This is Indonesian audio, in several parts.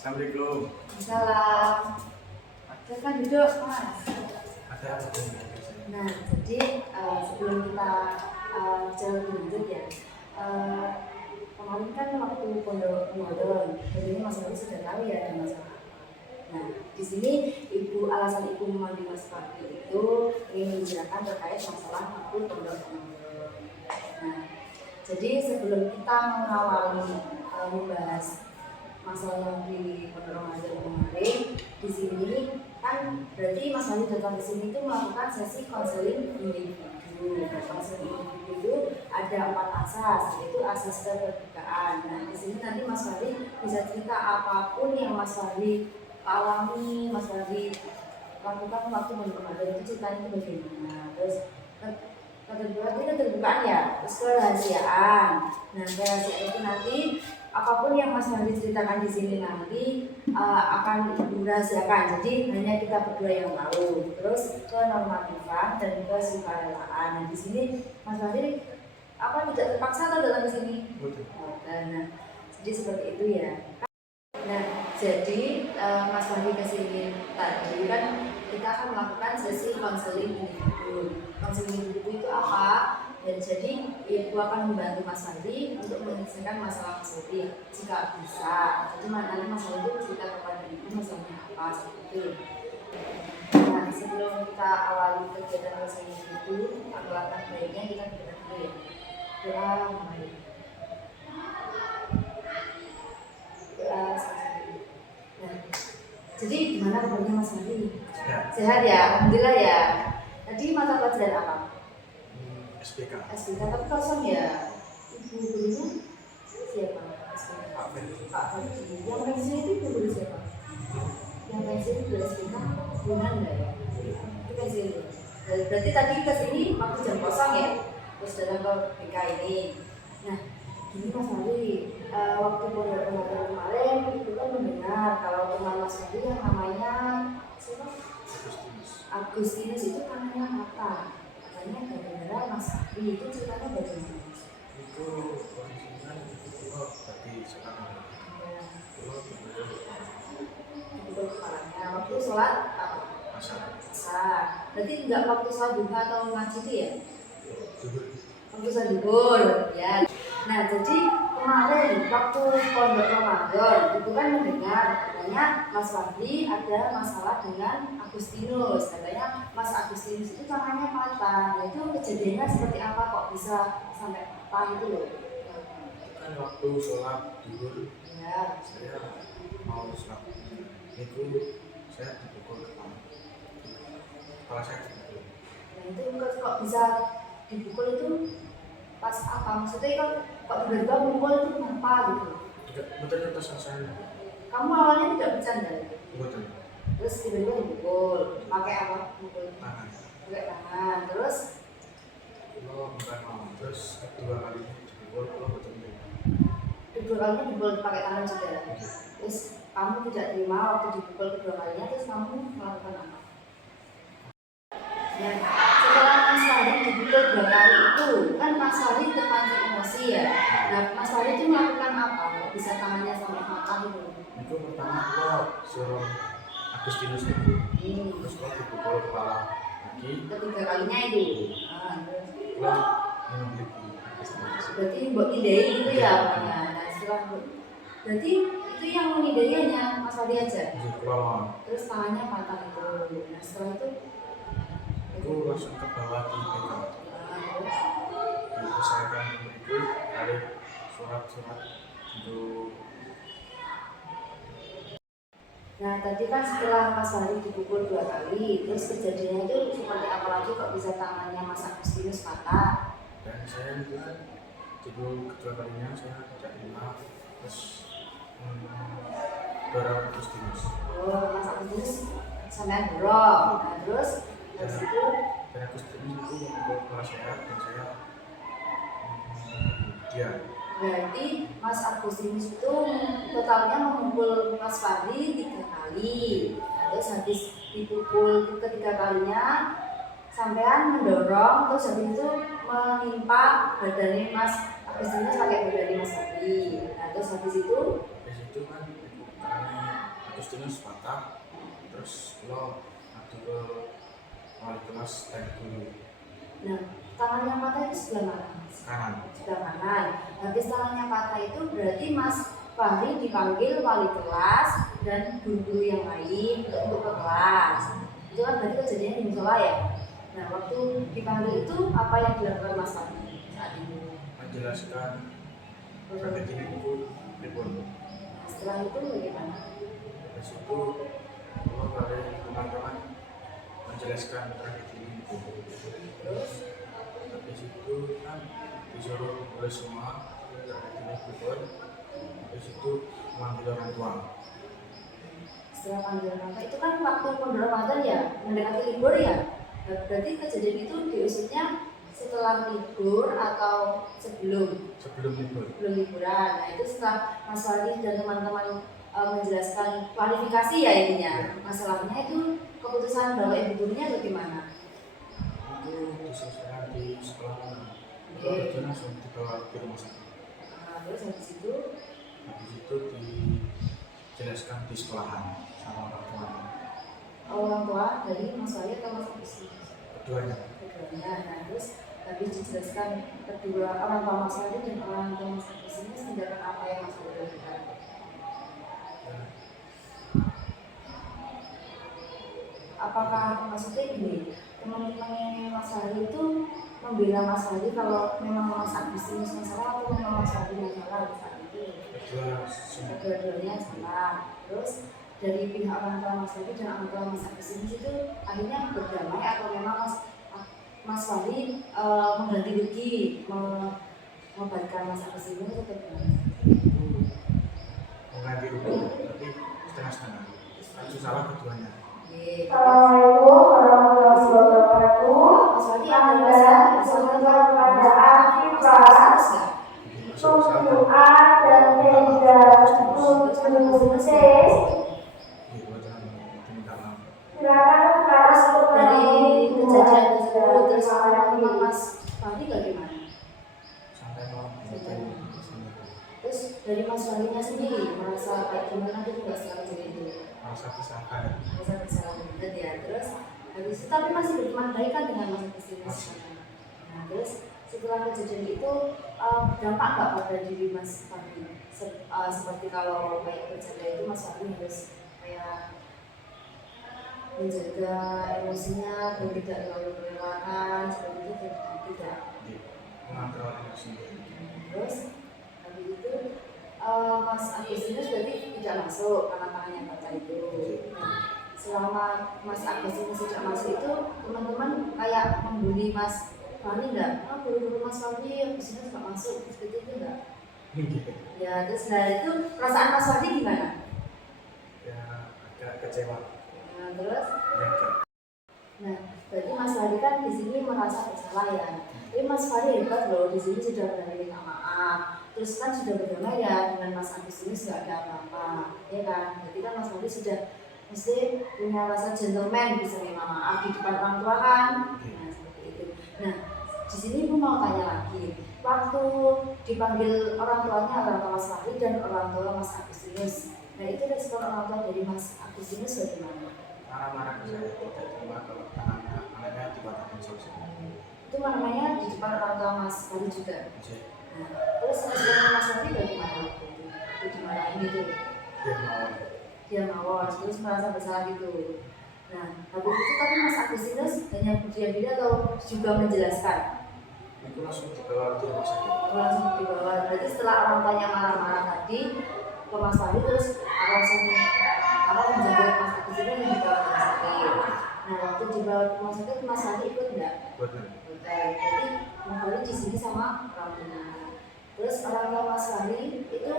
Assalamualaikum. Salam. Silahkan duduk, Mas. Ada apa? Nah, jadi sebelum kita bicara lebih lanjut ya, kemarin kan waktu pondok Ramadan, jadi Mas Fahri sudah tahu ya ada masalah apa. Nah, di sini alasan ibu memanggil Mas Fahri itu ingin menjelaskan terkait masalah waktu pondok Ramadan. Nah, jadi sebelum kita mengawali membahas masalah di pondok Ramadan kemarin, di sini kan berarti Mas Fahri datang ke sini itu melakukan sesi konseling individu. Konseling individu itu ada 4 asas, yaitu asas keterbukaan. Nah, di sini nanti Mas Fahri bisa cerita apapun yang Mas Fahri alami, Mas Fahri lakukan waktu pondok Ramadan itu ceritanya itu bagaimana. Terus keterbukaan ya, terus kerahasiaan. Nah, kerahasiaan itu nanti apapun yang Mas Fahri ceritakan di sini nanti akan dirahasiakan. Jadi hanya kita berdua yang tahu. Terus kenormatifan dan kesukarelaan. Nah, di sini Mas Fahri tidak terpaksa atau datang ke sini? Betul. Nah, jadi seperti itu ya. Nah, jadi Mas Fahri ke sini tadi kan kita akan melakukan sesi konseling individu. Konseling individu itu apa? Dan jadi ibu akan membantu Mas Fahri untuk menyelesaikan masalah Mas Fahri jika bisa. Jadi nanti Mas Fahri itu cerita kepada ibu masalahnya apa seperti itu. Nah, sebelum kita awali kegiatan konseling itu, alangkah baiknya kita berdoa dulu ya. Doa mulai. Nah, jadi gimana kabarnya Mas Fahri? Sehat ya, alhamdulillah ya. Tadi mata pelajaran apa? SPK. SPK tapi kosong ya. Ibu gurunya siapa? Pak Ferdi. Pak Ferdi. Yang pensiun itu ibu guru siapa? Yang pensiun itu SPK bulan enggak ya? Itu pensiun. Berarti tadi ke sini waktu jam kosong ya? Terus datang ke BK ini. Nah, ini Mas Fahri, waktu pondok Ramadan kemarin itu kan mendengar kalau teman Mas Fahri yang namanya siapa? Agustinus itu namanya apa? Katanya gara-gara Mas Fahri itu ceritanya bagaimana? Itu kondisinya itu tadi sekarang. Dipukul kepalanya. Waktu sholat apa? Asar. Berarti enggak waktu sholat duha atau ngaji itu ya? Waktu sholat duhur ya. Nah, jadi kemarin waktu pondok Ramadan itu kan mendengar katanya Mas Fahri ada masalah dengan Agustinus. Katanya Mas Agustinus itu tangannya patah. Nah, itu kejadiannya seperti apa kok bisa sampai patah itu loh? Kan waktu sholat duhur Ya. saya mau sholat itu saya dipukul kepala saya dipukul. Nah, itu kok bisa dipukul itu pas apa? Maksudnya kok tiba-tiba mukul itu kenapa gitu? Betul atas saya. Kamu awalnya tidak bercanda? Betul. Terus tiba-tiba dipukul, pakai apa? Mukul Tangan. pakai tangan. Terus Bukan mau. Terus kedua kalinya dipukul betul. kedua kalinya dipukul pakai tangan juga. Terus kamu tidak terima waktu dipukul kedua kalinya, terus kamu melakukan apa? Nah, setelah Mas Fahri dipukul 2 kali itu, kan Mas Fahri terpancing emosi ya. Nah, Mas Fahri itu melakukan apa? Kok bisa tangannya sampai patah gitu? Itu pertama kok suruh Agustinus itu. Terus kok dipukul kepala lagi. Ketiga kalinya itu. Terus Pulang minum lagi Agustinus. berarti buat idei gitu ya. Nah, setelah berarti itu yang mengidei hanya Mas Fahri aja. Pulang. Terus tangannya patah itu. Nah, setelah itu Aku langsung ke bawah di BK. terus Diselesaikan itu kali surat-surat untuk. nah, tadi kan setelah Mas Fahri dipukul 2 kali, terus kejadiannya itu seperti apa lagi kok bisa tangannya Mas Agustinus patah? Dan saya itu dipukul kedua kalinya saya tidak terima. Terus dorong Agustinus. Oh, Mas Agustinus sampai dorong. Nah, terus habis itu Dan Agustinus itu memukul kepala saya dan saya dia. berarti Mas Agustinus itu totalnya memukul Mas Fahri 3 kali. Nah, terus habis dipukul ketiga kalinya sampean mendorong, terus habis itu menimpa badannya Mas Agustinus pakai badannya Mas Fahri. Nah, terus habis itu Habis itu kan tangannya Agustinus patah, terus lo adu ke wali kelas dan guru Nah, tangan yang patah itu sebelah mana? kanan. Sebelah kanan. Habis tangannya patah itu berarti Mas Fahri dipanggil wali kelas dan guru yang lain untuk ke kelas. Itu kan berarti kejadian di musola ya. Nah, waktu dipanggil itu apa yang dilakukan Mas Fahri saat itu? Menjelaskan tragedi itu libur. Setelah itu bagaimana? Dari situ lo dari teman-teman menjelaskan tragedi ini. Terus Habis itu kan disuruh oleh semua tragedi libur. Habis itu memanggil orang tua. setelah panggilan kakak itu kan waktu pondok Ramadan ya, mendekati libur ya. Berarti kejadian itu diusutnya setelah libur atau sebelum Sebelum liburan. Nah itu setelah Mas Wali dan teman-teman menjelaskan klarifikasi ya intinya masalahnya itu keputusan bahwa ibu gurunya bagaimana? itu diselesaikan di sekolah mana? Oke. Kalau kerja langsung dibawa ke rumah sakit. Nah, terus habis itu Habis itu dijelaskan di sekolahan sama orang tua. orang tua dari Mas Wali atau Mas Agus? Keduanya. Keduanya. Nah terus habis dijelaskan kedua orang tua Mas Wali dan orang tua Mas Agus ini tindakan apa yang Mas Wali lakukan? Ya, Apakah maksudnya gini, teman-teman Mas Wali itu membela Mas Wali kalau memang Mas Agus ini salah atau memang Mas Wali yang salah saat itu? kedua semua. Kedua-duanya salah. Terus dari pihak orang tua Mas Wali dan orang tua Mas Agus ini itu akhirnya berdamai atau memang Mas Wali mengganti rugi mengobatkan Mas Agus ini atau bagaimana? Mengganti rugi tapi setengah-setengah. Kan salah keduanya. Assalamualaikum warahmatullahi wabarakatuh. Mas Wali ada rasa kepada aktifas Masuk untuk salah. doa dan tidak menulis. Iya, jangan diminta maaf. Silakan kelas dari kejadian tersebut terus teman Mas Fahri bagaimana? Sampai malam sampai di sini. Terus dari Mas Fahrinya sendiri merasa kayak gimana itu nggak setelah kejadian itu? Merasa kesalahan. Merasa bersalah banget ya. Terus habis itu tapi masih berteman baik kan dengan Mas Agus ini? Masih. Nah terus setelah kejadian itu dampak nggak pada diri Mas Fahri? Seperti kalau kayak bercanda itu Mas Fahri harus kayak menjaga emosinya dan tidak terlalu kelewatan seperti itu tidak. Jadi mengontrol emosi. Terus habis itu Mas Agustinus berarti tidak masuk karena tangannya patah itu. Nah, selama Mas Agustinus tidak masuk itu teman-teman kayak membuli Mas Fahri enggak? Oh guru-guru Mas Fahri Agustinus nggak masuk seperti itu enggak? Gitu. Ya terus dari itu perasaan Mas Fahri gimana? Ya agak kecewa. Nah terus Ya, agak. nah, berarti Mas Fahri kan di sini merasa bersalah ya. Tapi Mas Fahri hebat loh, di sini sudah berani minta maaf. Terus kan sudah berdamai ya dengan Mas Agus ini nggak ada apa-apa, ya kan? Berarti kan Mas Fahri sudah mesti punya rasa gentleman bisa minta maaf di depan orang tua kan? Nah seperti itu. Nah di sini ibu mau tanya lagi, waktu dipanggil orang tuanya orang tua Mas Fahri dan orang tua Mas Agustinus, nah itu respon orang tua dari Mas Agustinus bagaimana? Marah-marah ke saya tidak terima kalau anaknya dikatakan sukses. Itu namanya di depan orang tua Mas Fahri juga. Nah, terus respon Mas Fahri bagaimana waktu itu? Itu dimarahin gitu, Dia mau. dia mawas, terus merasa bersalah gitu. Nah, habis itu tapi Mas Agustinus hanya berdiam diri atau juga menjelaskan? Itu langsung dibawa ke rumah sakit. Langsung dibawa. Berarti setelah orang tuanya marah-marah tadi ke Mas Fahri terus langsung menjaga Mas Agustinus yang dibawa ke rumah sakit. Nah, waktu dibawa ke rumah sakit Mas Fahri ikut enggak? Betul. Oke, jadi Mas Fahri di sini sama orang tua. Terus orang tua Mas Fahri itu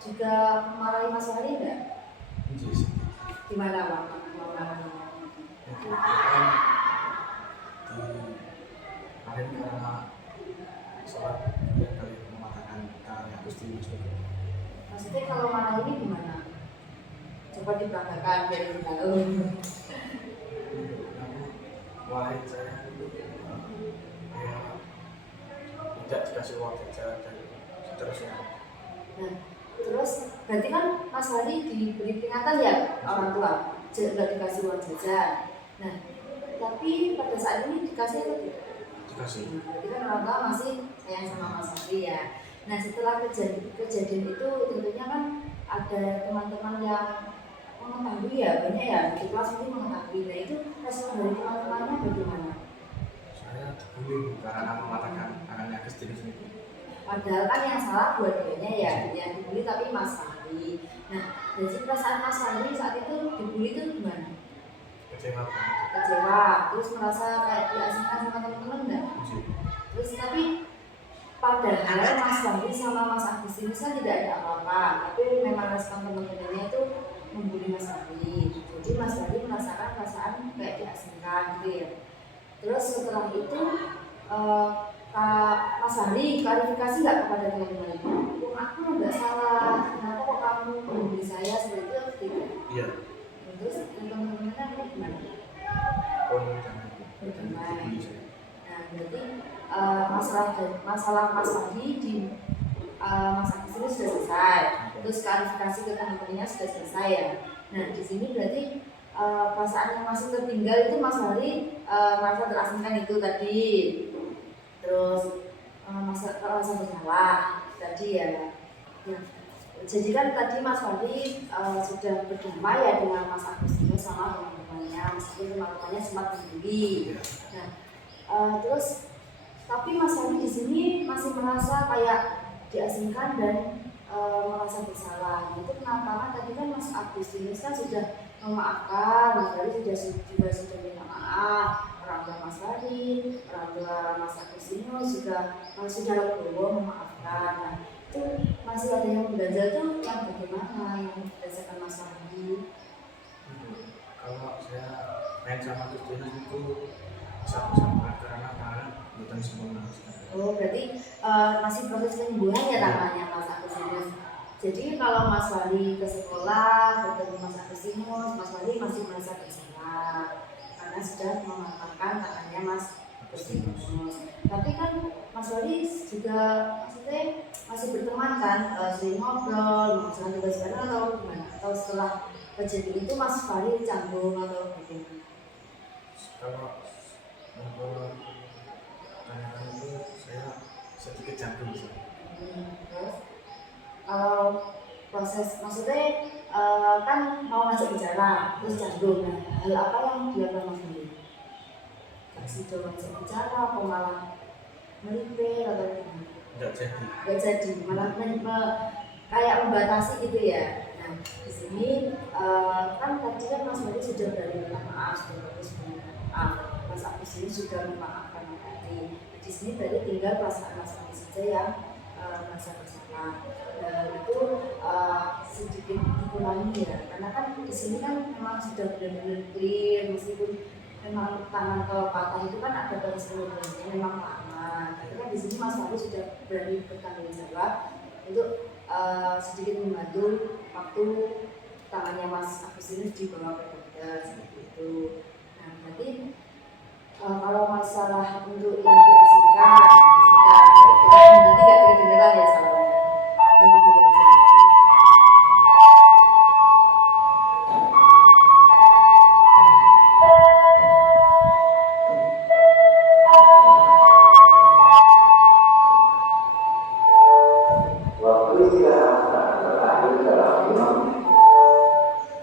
juga memarahi Mas Fahri enggak? Jadi Gimana Pak? Marah-marah. itu kan di kemarin karena sholat dia kali mematahkan tangannya Agustinus itu. Maksudnya kalau marah ini gimana? Coba diperagakan biar kita tahu. Namun wahai saya itu ya tidak dikasih uang jajan dan seterusnya. Nah, Terus berarti kan Mas Hari diberi peringatan ya orang tua, nggak dikasih uang jajan. Nah, tapi pada saat ini dikasih atau tidak? Dikasih. Berarti kan orang tua masih sayang sama Mas Hari ya. Nah, setelah kejadian itu tentunya kan ada teman-teman yang mengetahui ya, banyak ya di kelas ini mengetahui. Nah, itu respon dari teman-temannya bagaimana? Saya dibully karena mengatakan anaknya Kristinus itu. Padahal kan yang salah dua-duanya ya, yang dibully tapi Mas Fahri. Nah, jadi perasaan Mas Fahri saat itu dibully itu gimana? Kecewa banget. Kecewa, terus merasa kayak diasingkan sama teman-teman enggak? Terus tapi padahal Mas Fahri sama Mas Agustinus kan tidak ada apa-apa, tapi memang respon teman-temannya itu membuli Mas Fahri. Jadi Mas Fahri merasakan perasaan kayak diasingkan gitu ya. Terus setelah itu Kak Mas Fahri klarifikasi nggak kepada teman-teman? Aku nggak salah, kenapa kok kamu membuli saya seperti itu? Tidak. Iya. Terus teman-temannya gimana? Dibully saya. Nah, berarti masalah Mas Fahri di Mas Agustinus sudah selesai. Terus klarifikasi ke teman-temannya sudah selesai ya. Nah, di sini berarti perasaan yang masih tertinggal itu Mas Fahri merasa terasingkan itu tadi. Terus merasa bersalah tadi ya. Nah, jadi kan tadi Mas Fahri sudah berdamai ya dengan Mas Agustinus sama teman-temannya, meskipun teman-temannya sempat membuli. Nah, terus tapi Mas Fahri di sini masih merasa kayak diasingkan dan merasa bersalah. Itu kenapa? Kan tadi kan Mas Agustinus kan sudah memaafkan, Mas Fahri juga sudah minta maaf. Orang tua Mas Fahri, orang tua Mas Agustinus sudah legowo memaafkan. Nah, itu masih ada yang belajar tuh yang bagaimana yang berdasarkan Mas Fahri? Kalau saya main sama Kristinus itu bisa karena tangan bukan sempurna. Oh, berarti masih proses penyembuhan ya tangannya Mas Agustinus. Jadi kalau Mas Fahri ke sekolah bertemu Mas Agustinus, Mas Fahri masih merasa bersalah karena sudah memaafkan tangannya Mas Agustinus. Tapi kan Mas Fahri juga maksudnya masih berteman kan, sering ngobrol, mengerjakan tugas bareng atau gimana? Atau setelah kejadian itu Mas Fahri canggung atau bagaimana? Kalau tanyakan itu saya sedikit canggung sih. Terus kalau proses maksudnya kan mau ngajak bicara terus canggung, nah hal apa yang dilakukan Mas Fahri? Kasih coba ngajak bicara atau malah melipir atau gimana? Nggak jadi, malah kayak membatasi gitu ya. Nah, di sini kan tadi kan Mas Fahri sudah berani minta maaf, sudah bagus minta maaf. Mas Agustinus sudah memaafkan Mas Fahri. Di sini berarti tinggal perasaan Mas Fahri saja yang merasa bersalah. Nah, itu sedikit dikurangi ya, karena kan di sini kan memang sudah benar-benar clear, meskipun memang tangan kalau patah itu kan ada proses penyembuhannya memang lama. Tapi kan di sini Mas Fahri sudah berani bertanggung jawab untuk sedikit membantu waktu tangannya Mas Agustinus dibawa ke dokter seperti itu. Nah, berarti kalau masalah untuk yang diasingkan, nanti nggak kedengeran ya soalnya. Tunggu dulu aja.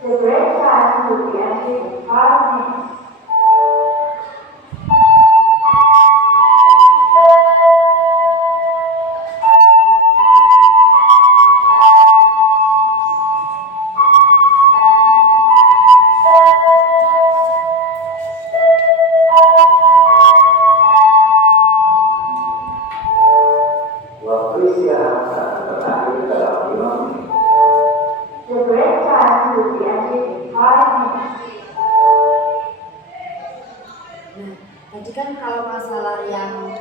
The great time will be ending in 5 minutes. The great time will be ending in 5 minutes. Nah, tadi kan kalau masalah yang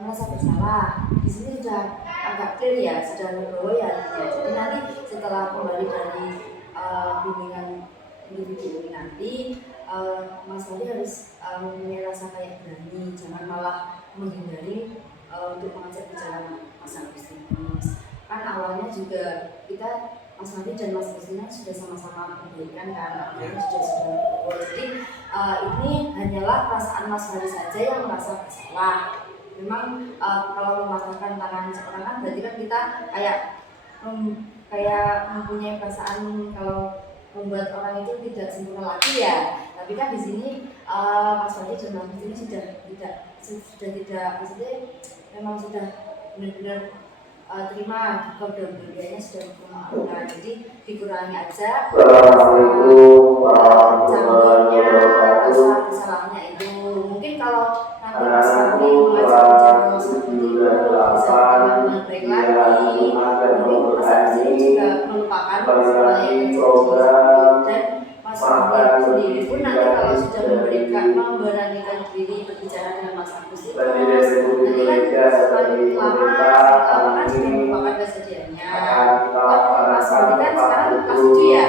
merasa bersalah, di sini sudah agak clear ya, sudah legowo ya. Jadi nanti setelah kembali dari bimbingan individu ini nanti, Mas Fahri harus mempunyai rasa kayak berani, jangan malah menghindari untuk mengajak bicara Mas Agustinus. kan awalnya juga kita Mas Fandi dan Mas Kristina sudah sama-sama perbaikan kan, awalnya sudah jadi ini hanyalah perasaan Mas Fandi saja yang merasa bersalah. Memang kalau mematahkan tangan seorang kan berarti kan kita kayak mempunyai perasaan kalau membuat orang itu tidak sempurna lagi ya. Tapi kan di sini Mas Fandi dan Mas Kristina sudah tidak maksudnya memang sudah benar-benar terima kebenarannya sudah memaafkan, jadi dikurangi aja campurnya rasa kesalahannya itu. Mungkin kalau nanti Mas Fandi mengajak bicara seperti itu bisa dengan baik lagi, mungkin Mas Fandi juga melupakan semuanya yang terjadi, dan Mas Fandi sendiri pun nanti kalau sudah memberanikan diri berbicara dengan Mas Agus itu nanti kan semakin lama kan sudah melupakan kesedihannya. Mas Fandi kan sekarang kelas 7 ya,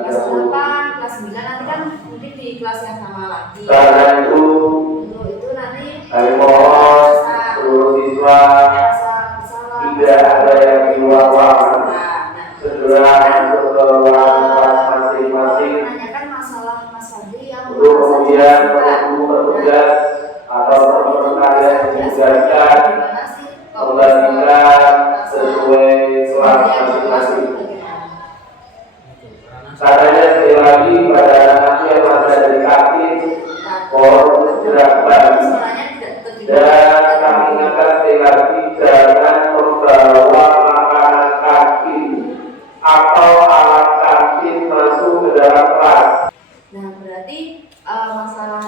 kelas 8, kelas 9 nanti kan mungkin di kelas yang sama lagi. Untuk itu nanti rasa bersalah tidak ada yang diwawakan segera masuk ke kelas masing-masing menanyakan masalah Mas Fandi yang untuk kemudian menunggu petugas atau teman-teman kalian ditugaskan membagikan sesuai kelas masing-masing. Caranya sekali lagi pada anak yang masih ada di kaki, mohon digerakkan. Dan kami ingatkan sekali lagi, jangan membawa makanan kaki atau alat kaki masuk ke dalam kelas. Nah, berarti masalah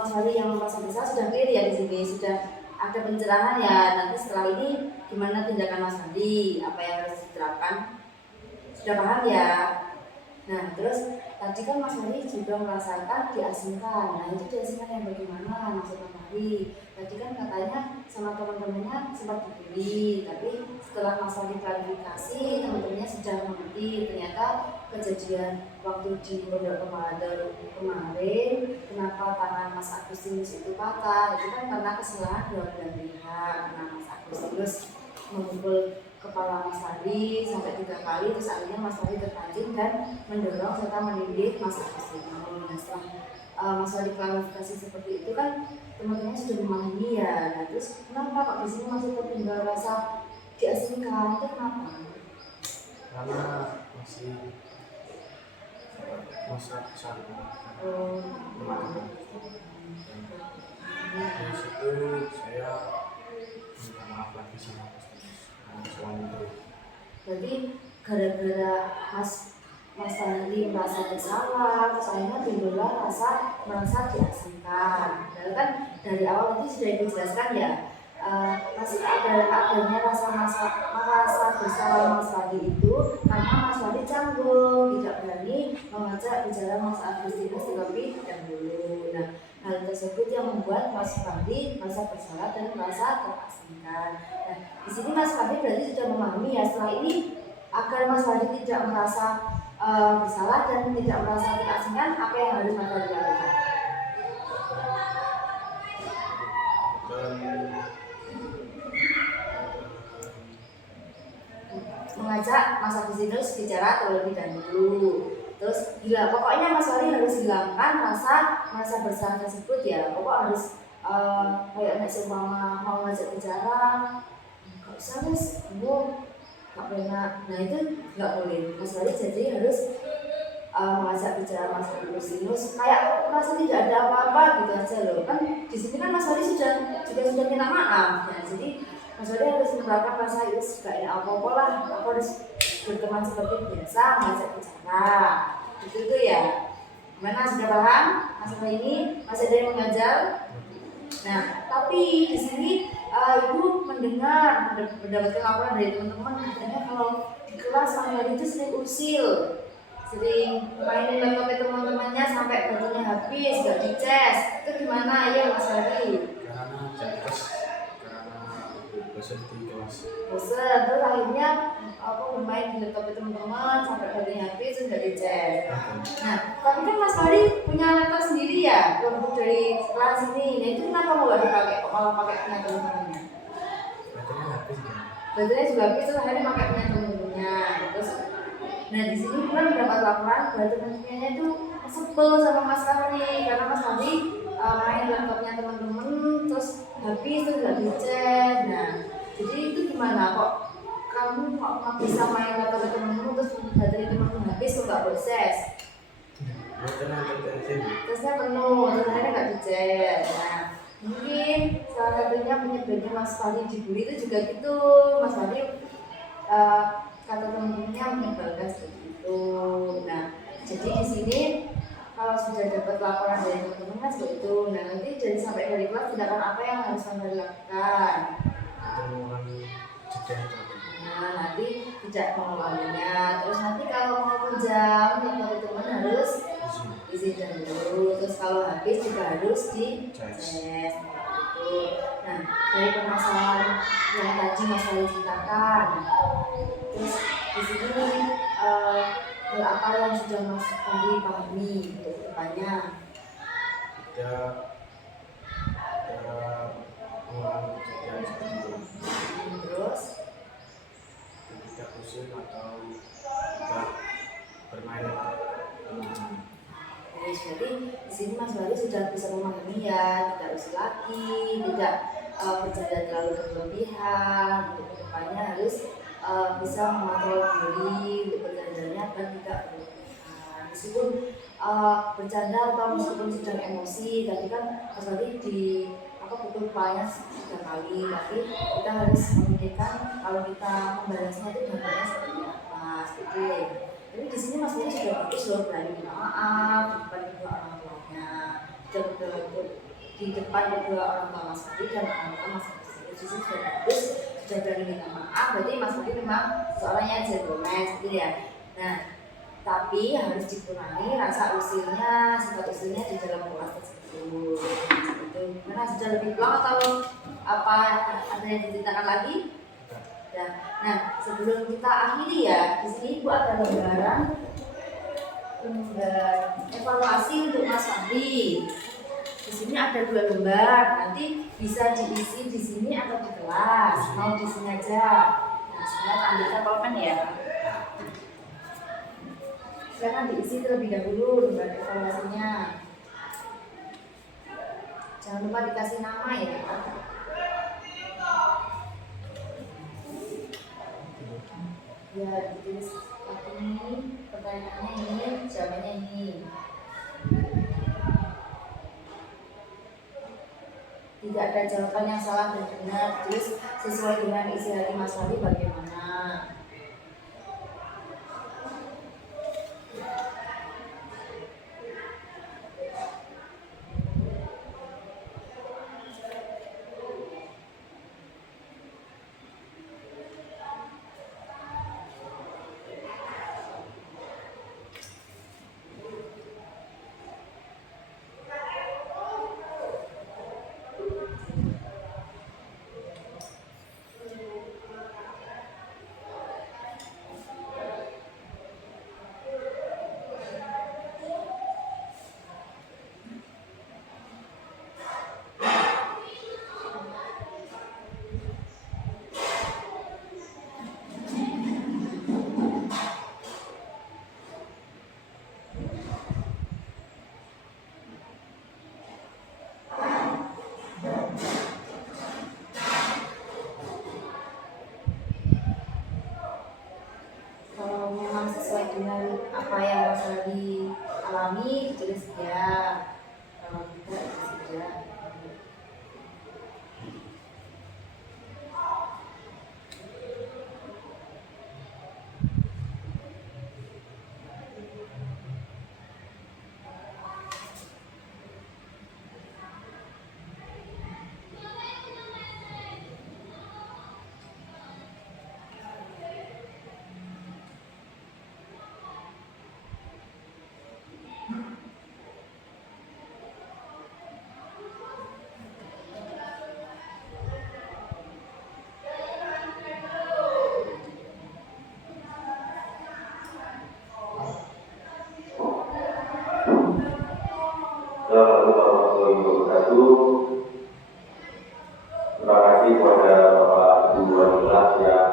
Mas Fandi yang merasa besar sudah clear ya di sini, sudah ada pencerahan ya. Nanti setelah ini gimana tindakan Mas Fandi, apa yang harus diterapkan, sudah paham ya. Nah, terus tadi kan Mas Fandi juga merasakan diasingkan. Nah, itu diasingkan yang bagaimana maksud Mas Fandi? Tadi kan katanya sama teman-temannya sempat dibully, tapi setelah Mas Fandi klarifikasi, teman-temannya sudah mengerti ternyata kejadian waktu di Pondok Pemadar kemarin, kenapa tangan Mas Agustinus itu patah, itu kan karena kesalahan dua belah pihak. Karena Mas Agustinus memukul kepala Mas Fandi sampai 3 kali, terus akhirnya Mas Fandi terpancing dan mendorong serta mendidik Mas Agustinus. Nah, setelah Mas Fandi klarifikasi seperti itu kan teman-temannya sudah memahami ya. Nah, terus kenapa kok di sini masih tertinggal rasa diasingkan, itu kenapa? Karena masih masa besar kemarin. Dari situ saya minta maaf lagi sama masalah itu. Jadi gara-gara Mas Fandi merasa bersalah, terus akhirnya timbullah rasa merasa diasingkan. Dan kan dari awal tadi sudah Ibu jelaskan ya, masih adanya rasa bersalah Mas Fandi itu karena Mas Fandi canggung, tidak berani mengajak bicara Mas Agustinus terlebih dahulu. Nah, hal tersebut yang membuat Mas Fandi merasa bersalah dan merasa terasingkan. Nah, di sini Mas Fandi berarti sudah memahami ya, setelah ini agar Mas Fandi tidak merasa bersalah dan tidak merasa terasingkan, apa yang harus Mas Fandi lakukan? Mengajak Mas Agustinus bicara terlebih dahulu. Terus pokoknya Mas Fandi harus hilangkan rasa bersalah tersebut ya. Pokok harus kayak anak seumpama mau ngajak bicara, nggak usah Mas, nggak pernah. Nah, itu nggak boleh. Mas Fandi jadi harus mengajak bicara Mas Agustinus kayak merasa tidak ada apa-apa gitu aja loh. Kan di sini kan Mas Fandi sudah minta maaf. Nah, jadi Mas Fandi harus menerapkan rasa itu gak ada apa-apa lah. Aku harus berteman seperti biasa, mengajak bicara. Itu ya. Gimana, sudah paham masalah ini? Masih ada yang mengajar? Nah, tapi di sini Ibu mendapatkan laporan dari teman-teman, katanya kalau di kelas Mas Fandi itu sering usil, sering mainin laptop teman-temannya sampai baterainya habis, gak dicas. Itu gimana ya Mas Fandi? Bosan di kelas. Bosan, terus akhirnya aku bermain di laptop teman-teman sampai baterainya habis terus gak dicas. Nah, tapi kan Mas Fandi punya laptop sendiri ya, kelompok dari kelas ini. Nah, itu kenapa mau gak dipakai, kok malah pakai punya teman-temannya? Baterainya habis kan? Baterainya juga habis, terus akhirnya pakai punya temen-temennya. Terus nah di sini kan mendapat laporan bahwa teman-temannya itu sebel sama Mas Fahri karena Mas Fahri main laptopnya teman-teman terus habis terus nggak dicek. Nah jadi itu gimana kok kamu kok bisa main laptop teman-teman terus baterai teman-teman habis kok nggak proses? Bukan ada TNC. Terusnya penuh, terus akhirnya nggak dicek. Nah mungkin salah satunya penyebabnya Mas Fahri dibully itu juga gitu. Mas Fahri kata teman-temannya menyebalkan seperti itu. Nah jadi di sini kalau sudah dapat laporan dari teman-teman kan seperti itu. Nah nanti jadi sampai dari kelas tindakan apa yang harus Anda lakukan? Itu mengurangi jeda itu. Nah nanti tidak mengulanginya. Terus nanti kalau mau pinjam teman-teman harus izin dulu. Terus kalau habis juga harus dicek gitu. Nah dari permasalahan yang tadi Mas Fahri ceritakan, terus di sini hal apa yang sudah Mas Fahri pahami untuk kedepannya? Tidak mengurangi kejadian seperti itu. Terus Tidak pusing atau tidak bermain teman-teman. jadi di sini Mas Fahri sudah bisa memahami ya, tidak usil lagi, tidak bercanda terlalu berlebihan. Untuk kedepannya harus bisa mengontrol diri untuk bercandanya dan tidak berlebihan. Meskipun bercanda atau meskipun sedang emosi, tadi kan Mas Fahri di pukul kepalanya 3 kali, tapi kita harus memikirkan kalau kita membalasnya itu dampaknya seperti apa, seperti. Tapi di sini Mas Fahri sudah bagus loh, berani minta maaf di depan kedua orang tuanya, di depan kedua orang tua Mas Fahri dan orang tua Mas Fahri. Di sini sudah bagus, sudah berani minta maaf. Berarti Mas Fahri memang seorang yang gentleman, gitu ya. Nah, tapi harus dikurangi rasa usilnya, sifat usilnya di dalam kelas tersebut. Gimana, sudah lebih pulang atau apa ada yang diceritakan lagi? Ya. Nah, sebelum kita akhiri ya, di sini Ibu ada lembaran evaluasi untuk Mas Fahri. Di sini ada 2 lembar, nanti bisa diisi di sini atau di kelas. Mau di sini aja. Nah, saya ambilkan pulpen ya. Silakan diisi terlebih dahulu lembar evaluasinya. Jangan lupa dikasih nama ya. Ya, ditulis ini, pertanyaannya ini, jawabannya ini. Tidak ada jawaban yang salah dan benar, terus sesuai dengan isi hati Mas Fahri bagaimana? Kalau memang sesuai dengan apa yang Mas Fahri alami, ditulis ya. Kalau tidak, ditulis tidak. Assalamualaikum warahmatullahi wabarakatuh. Terima kasih kepada Bapak Ibu Wali kelas yang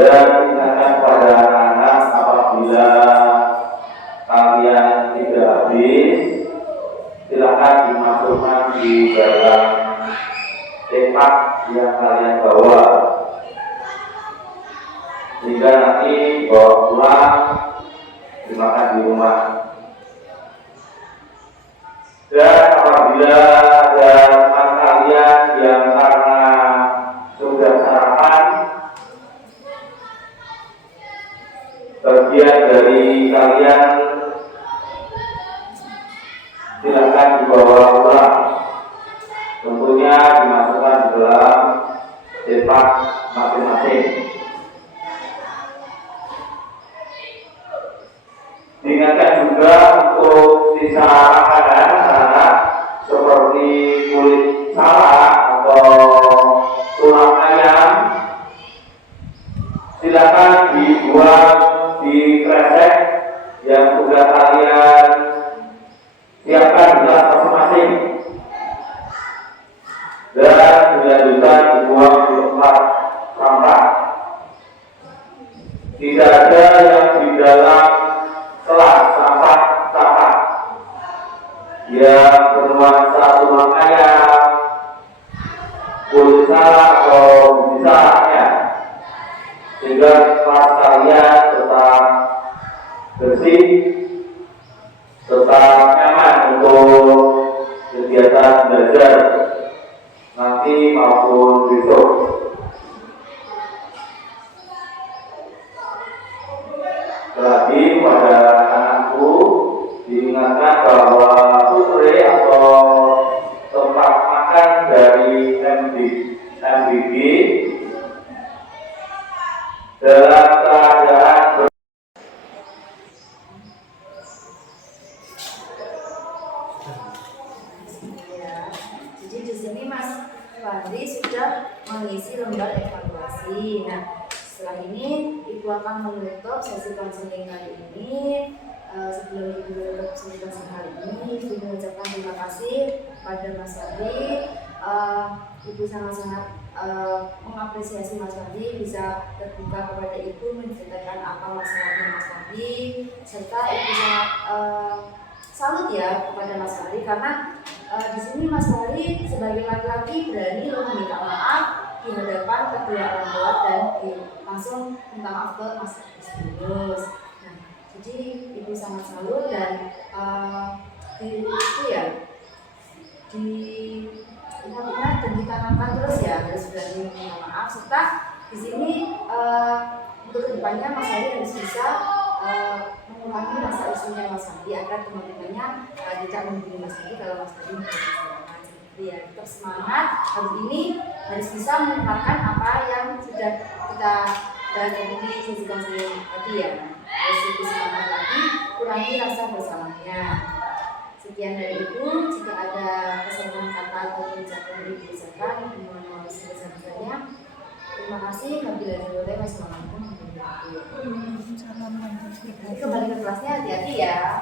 Dan ingatkan pada anak apabila kalian tidak habis, silakan dimasukkan di dalam tempat yang kalian bawa, sehingga nanti bawa pulang dimakan di rumah. Dan apabila ada teman kalian yang karena sudah sarapan, bagian dari kalian silakan dibawa pulang, tentunya dimasukkan di dalam tempat masing-masing. Diingatkan juga untuk sisa makanan anak seperti kulit salak atau tulang ayam, silakan dibuang di kresek yang sudah kalian siapkan di kelas masing-masing, dan dilanjutkan dibuang di tempat sampah. Tidak ada yang di dalam kelas sampah yang bernuansa tulang ayam, kulit salak atau biji salaknya, sehingga kelas kalian tetap bersih, tetap nyaman untuk kegiatan belajar nanti maupun besok. Lagi pada anakku diingatkan bahwa putri atau tempat makan dari MBG dalam keadaan Jadi di sini Mas Fadli sudah mengisi lembar evaluasi. Nah, setelah ini Ibu akan menutup sesi konseling kali ini. Sebelum Ibu menutup sesi konseling kali ini, Ibu mengucapkan terima kasih pada Mas Fadli. Ibu sangat-sangat mengapresiasi Mas Fadli bisa terbuka kepada Ibu, menceritakan apa masalahnya Mas Fadli, serta Ibu sangat salut ya kepada Mas Fadli karena di sini Mas Fadli sebagai laki-laki berani meminta maaf di hadapan kedua orang tua dan langsung minta maaf ke Mas Agustinus. Nah, jadi Ibu sangat salut dan itu ya ingat dan ditanamkan terus ya, harus berani minta maaf, serta di sini untuk kedepannya Mas Fadli harus bisa mengulangi masa usianya Mas Fadli agar teman-temannya tidak menghubungi Mas Fadli kalau Mas Fadli mempermasalahkan. Seperti ya, tetap semangat hari ini harus bisa mengungkapkan apa yang sudah kita pelajari di sesi konseling tadi ya. Harus lebih semangat lagi, kurangi rasa bersalahnya. Sekian dari Ibu, jika ada kesalahan kata atau ucapan yang diucapkan, mohon maaf sebesar-besarnya. Terima kasih. Wassalamualaikum warahmatullahi wabarakatuh. Kembali ke kelasnya, hati-hati ya.